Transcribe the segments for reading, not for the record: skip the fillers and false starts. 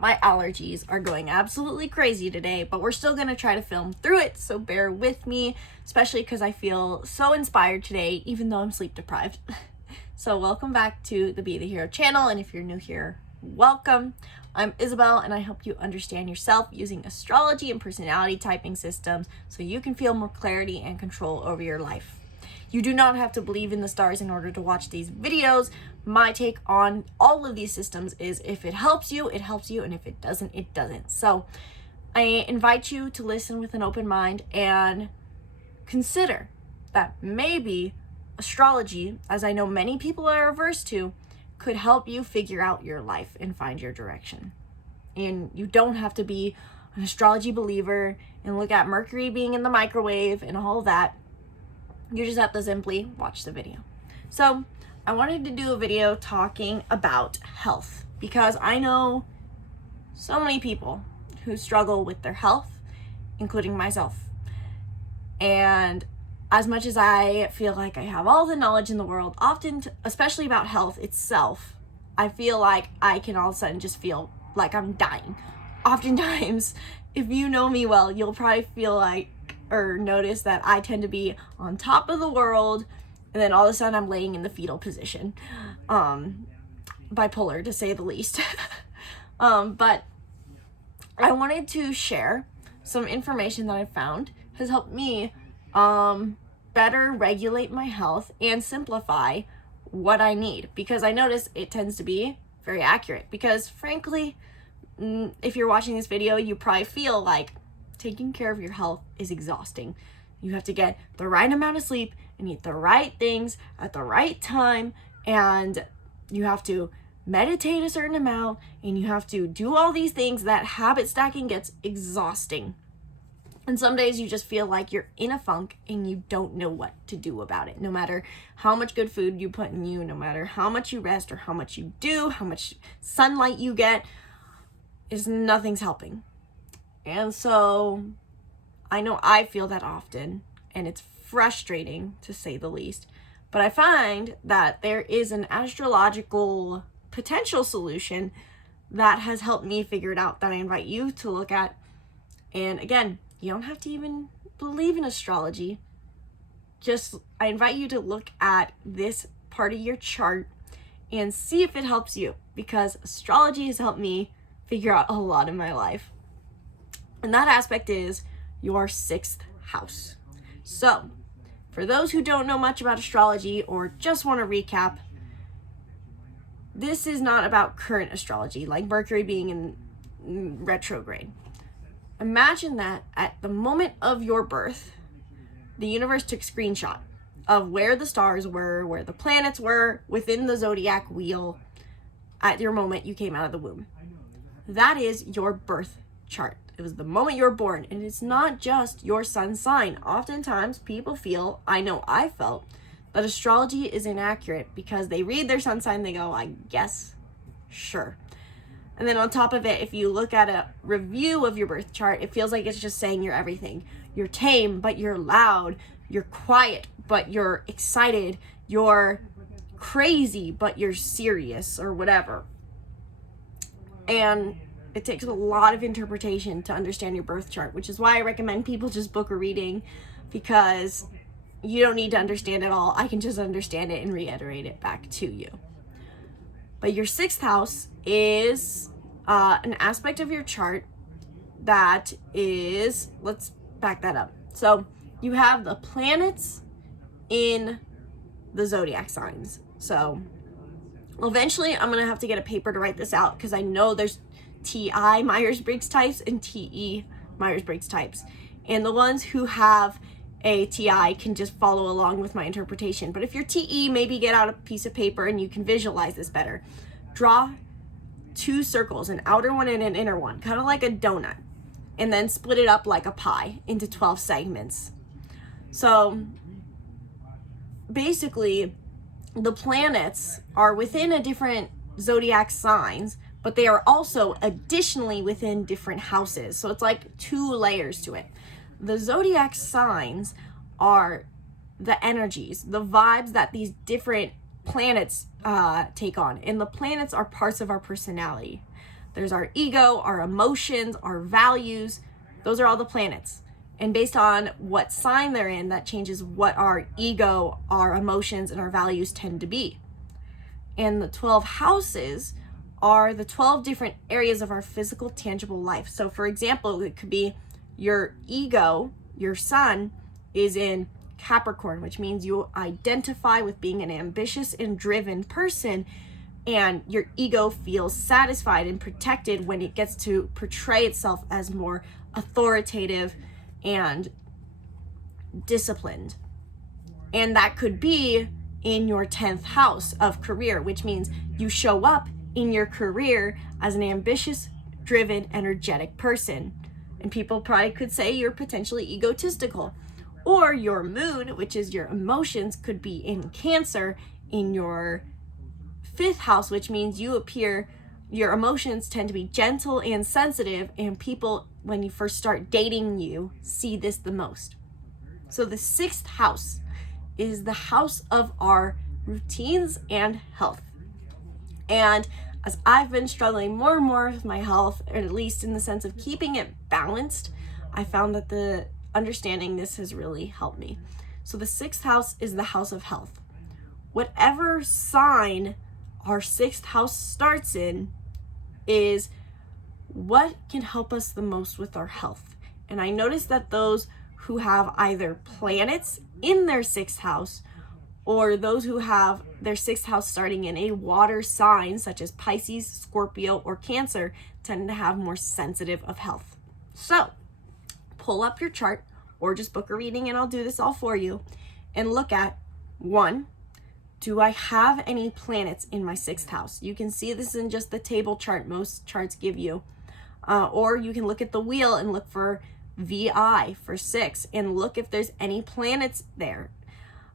My allergies are going absolutely crazy today, but we're still going to try to film through it, so bear with me, especially because I feel so inspired today, even though I'm sleep deprived. So welcome back to the Be the Hero channel, and if you're new here, welcome. I'm Isabelle, and I help you understand yourself using astrology and personality typing systems so you can feel more clarity and control over your life. You do not have to believe in the stars in order to watch these videos. My take on all of these systems is if it helps you, it helps you, and if it doesn't, it doesn't. So I invite you to listen with an open mind and consider that maybe astrology, as I know many people are averse to, could help you figure out your life and find your direction. And you don't have to be an astrology believer and look at Mercury being in the microwave and all that. You just have to simply watch the video. So I wanted to do a video talking about health because I know so many people who struggle with their health, including myself. And as much as I feel like I have all the knowledge in the world, often, especially about health itself, I feel like I can all of a sudden just feel like I'm dying. Oftentimes, if you know me well, you'll probably feel like or notice that I tend to be on top of the world, and then all of a sudden I'm laying in the fetal position. Bipolar, to say the least. But I wanted to share some information that I found has helped me better regulate my health and simplify what I need, because I notice it tends to be very accurate. Because frankly, if you're watching this video, you probably feel like taking care of your health is exhausting. You have to get the right amount of sleep and eat the right things at the right time, and you have to meditate a certain amount, and you have to do all these things. That habit stacking gets exhausting. And some days you just feel like you're in a funk and you don't know what to do about it. No matter how much good food you put in you, no matter how much you rest or how much you do, how much sunlight you get, nothing's helping. And so I know I feel that often, and it's frustrating to say the least. But I find that there is an astrological potential solution that has helped me figure it out, that I invite you to look at. And again, you don't have to even believe in astrology. I invite you to look at this part of your chart and see if it helps you, because astrology has helped me figure out a lot in my life. And that aspect is your 6th house. So, for those who don't know much about astrology or just want to recap, this is not about current astrology, like Mercury being in retrograde. Imagine that at the moment of your birth, the universe took a screenshot of where the stars were, where the planets were within the zodiac wheel at your moment you came out of the womb. That is your birth chart. It was the moment you were born, and it's not just your sun sign. Oftentimes people feel, I know I felt, that astrology is inaccurate because they read their sun sign, they go, I guess, sure. And then on top of it, if you look at a review of your birth chart, it feels like it's just saying you're everything. You're tame, but you're loud. You're quiet, but you're excited. You're crazy, but you're serious, or whatever. And it takes a lot of interpretation to understand your birth chart, which is why I recommend people just book a reading, because you don't need to understand it all. I can just understand it and reiterate it back to you. But your 6th house is an aspect of your chart that is, let's back that up. So you have the planets in the zodiac signs. So eventually I'm going to have to get a paper to write this out, because I know there's TI Myers-Briggs types and TE Myers-Briggs types. And the ones who have a TI can just follow along with my interpretation. But if you're TE, maybe get out a piece of paper and you can visualize this better. Draw 2 circles, an outer one and an inner one, kind of like a donut, and then split it up like a pie into 12 segments. So basically, the planets are within a different zodiac signs, but they are also additionally within different houses. So it's like 2 layers to it. The zodiac signs are the energies, the vibes that these different planets take on. And the planets are parts of our personality. There's our ego, our emotions, our values. Those are all the planets. And based on what sign they're in, that changes what our ego, our emotions, and our values tend to be. And the 12 houses are the 12 different areas of our physical, tangible life. So for example, it could be your ego, your sun is in Capricorn, which means you identify with being an ambitious and driven person, and your ego feels satisfied and protected when it gets to portray itself as more authoritative and disciplined. And that could be in your 10th house of career, which means you show up in your career as an ambitious, driven, energetic person. And people probably could say you're potentially egotistical. Or your moon, which is your emotions, could be in Cancer in your 5th house, which means your emotions tend to be gentle and sensitive, and people, when you first start dating you, see this the most. So the 6th house is the house of our routines and health. And as I've been struggling more and more with my health, or at least in the sense of keeping it balanced, I found that the understanding this has really helped me. So the 6th house is the house of health. Whatever sign our 6th house starts in is what can help us the most with our health. And I noticed that those who have either planets in their 6th house, or those who have their 6th house starting in a water sign such as Pisces, Scorpio, or Cancer, tend to have more sensitive of health. So pull up your chart or just book a reading, and I'll do this all for you, and look at 1, do I have any planets in my 6th house? You can see this in just the table chart most charts give you. Or you can look at the wheel and look for VI for 6 and look if there's any planets there.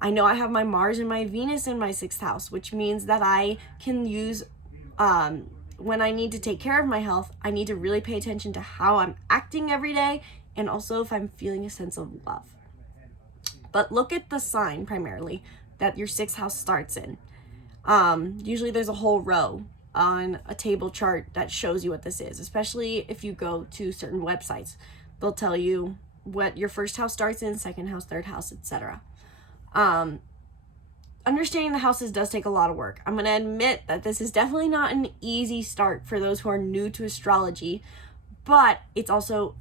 I know I have my Mars and my Venus in my 6th house, which means that I can use, when I need to take care of my health, I need to really pay attention to how I'm acting every day, and also if I'm feeling a sense of love. But look at the sign primarily that your 6th house starts in. Usually there's a whole row on a table chart that shows you what this is, especially if you go to certain websites. They'll tell you what your 1st house starts in, 2nd house, 3rd house, etc. Understanding the houses does take a lot of work. I'm going to admit that this is definitely not an easy start for those who are new to astrology, but it's also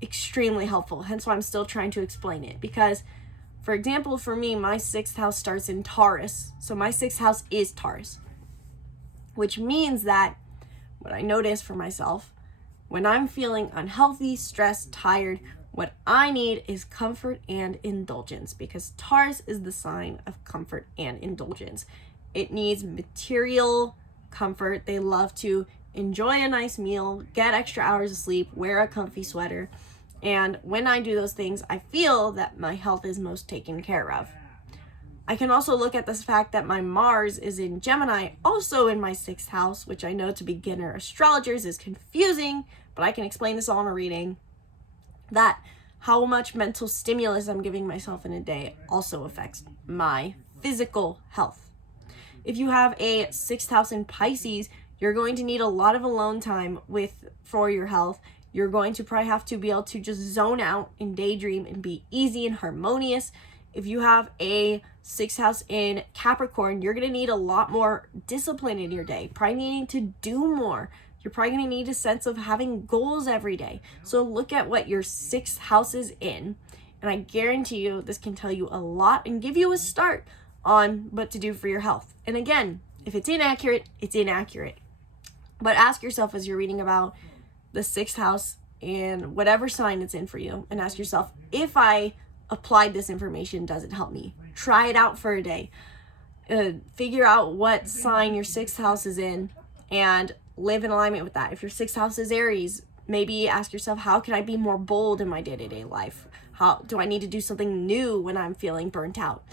extremely helpful. Hence why I'm still trying to explain it, because for example, for me, my 6th house starts in Taurus. So my 6th house is Taurus, which means that what I notice for myself, when I'm feeling unhealthy, stressed, tired, what I need is comfort and indulgence, because Taurus is the sign of comfort and indulgence. It needs material comfort. They love to enjoy a nice meal, get extra hours of sleep, wear a comfy sweater. And when I do those things, I feel that my health is most taken care of. I can also look at this fact that my Mars is in Gemini, also in my 6th house, which I know to beginner astrologers is confusing, but I can explain this all in a reading, that how much mental stimulus I'm giving myself in a day also affects my physical health. If you have a 6th house in Pisces, you're going to need a lot of alone time for your health. You're going to probably have to be able to just zone out and daydream and be easy and harmonious. If you have a 6th house in Capricorn, you're going to need a lot more discipline in your day, probably needing to do more. You're probably going to need a sense of having goals every day. So look at what your 6th house is in, and I guarantee you this can tell you a lot and give you a start on what to do for your health. And again, if it's inaccurate, it's inaccurate. But ask yourself as you're reading about the 6th house and whatever sign it's in for you, and ask yourself, if I applied this information, does it help me? Try it out for a day. Figure out what sign your 6th house is in and live in alignment with that. If your 6th house is Aries, maybe ask yourself, how can I be more bold in my day-to-day life? How do I need to do something new when I'm feeling burnt out?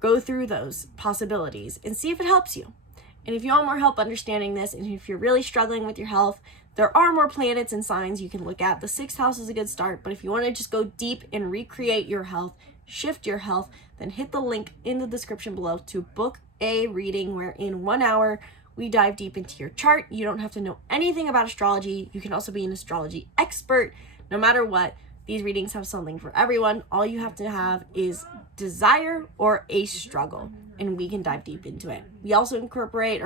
Go through those possibilities and see if it helps you. And if you want more help understanding this, and if you're really struggling with your health, there are more planets and signs you can look at. The 6th house is a good start, but if you want to just go deep and recreate your health, shift your health, then hit the link in the description below to book a reading where in 1 hour We dive deep into your chart. You don't have to know anything about astrology. You can also be an astrology expert. No matter what, these readings have something for everyone. All you have to have is desire or a struggle, and we can dive deep into it. I also incorporate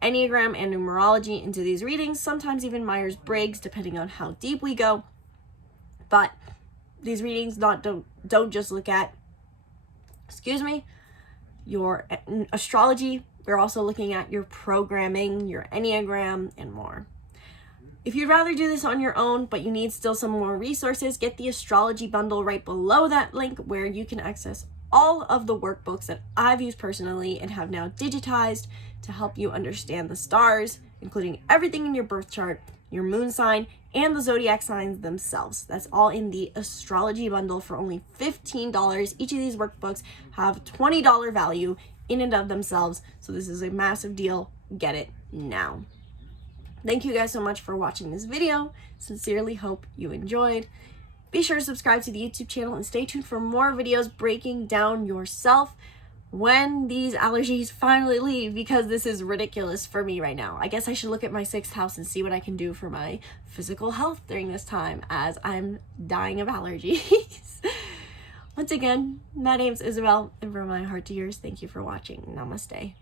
Enneagram and numerology into these readings, sometimes even Myers-Briggs, depending on how deep we go. But these readings don't just look at, your astrology. We're also looking at your programming, your Enneagram, and more. If you'd rather do this on your own, but you need still some more resources, get the astrology bundle right below that link, where you can access all of the workbooks that I've used personally and have now digitized to help you understand the stars, including everything in your birth chart, your moon sign, and the zodiac signs themselves. That's all in the astrology bundle for only $15. Each of these workbooks have $20 value in and of themselves, so this is a massive deal. Get it now. Thank you guys so much for watching this video. Sincerely hope you enjoyed. Be sure to subscribe to the YouTube channel and stay tuned for more videos breaking down yourself when these allergies finally leave, because this is ridiculous for me right now. I guess I should look at my 6th house and see what I can do for my physical health during this time, as I'm dying of allergies. Once again, my name's Isabelle, and from my heart to yours, thank you for watching. Namaste.